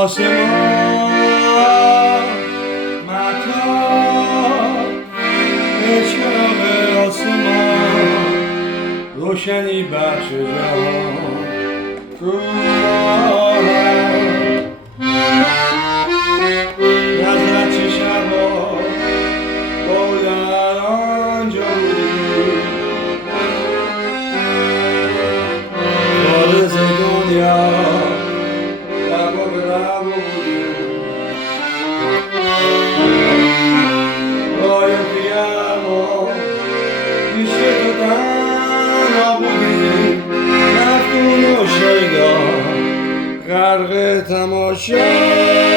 آسمان مهتاب چراغ آسمان روشنی بخش جهان نظرت چه شبا باید آنجا بودی بارز دنیا لبا به لبا بودی رای پیما پیش تو تنها بودی رفتون و شیدا غرق تماشا